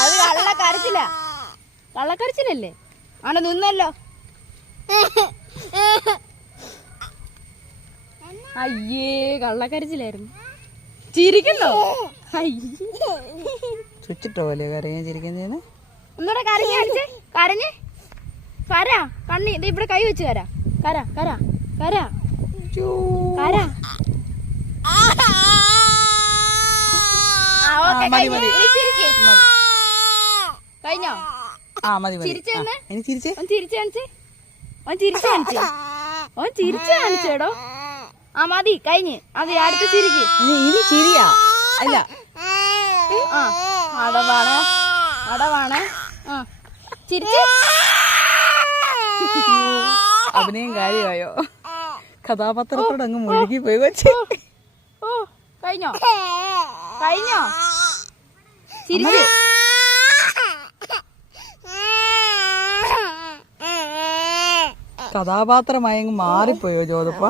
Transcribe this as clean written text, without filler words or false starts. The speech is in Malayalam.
അത് കള്ളക്കരച്ചിലല്ലേ? അവിടെ നിന്നല്ലോ. അയ്യേ, കള്ളക്കരച്ചിലായിരുന്നു. ചിരിക്കുന്നോ? സ്വിച്ചിട്ടോ പോലെ കരയാൻ ചിരിക്കുന്നതിന്. ഒന്നുകൂടെ കരഞ്ഞ് കാണിച്ചേ. കരഞ്ഞ് കര കണ്ണി ഇത് ഇവിടെ കൈ വെച്ച് കര കര കര കര കര. കഴിഞ്ഞോ? കാണിച്ചേടോ. ആ മതി, കഴിഞ്ഞ്. അത് അടുത്ത് ചിരിക്ക്. ചിരിയാ അല്ല, അടവാണ് അടവാണ്. ചിരിച്ച്. അഭിനയം കാര്യമായോ? കഥാപാത്രത്തോട് അങ്ങ് മുഴുകി പോയി വെച്ച്. ഓ, കഴിഞ്ഞോ? കഴിഞ്ഞോ? ചിരിച്ച്. കഥാപാത്രമായി അങ്ങ് മാറിപ്പോയോ ജോതപ്പ?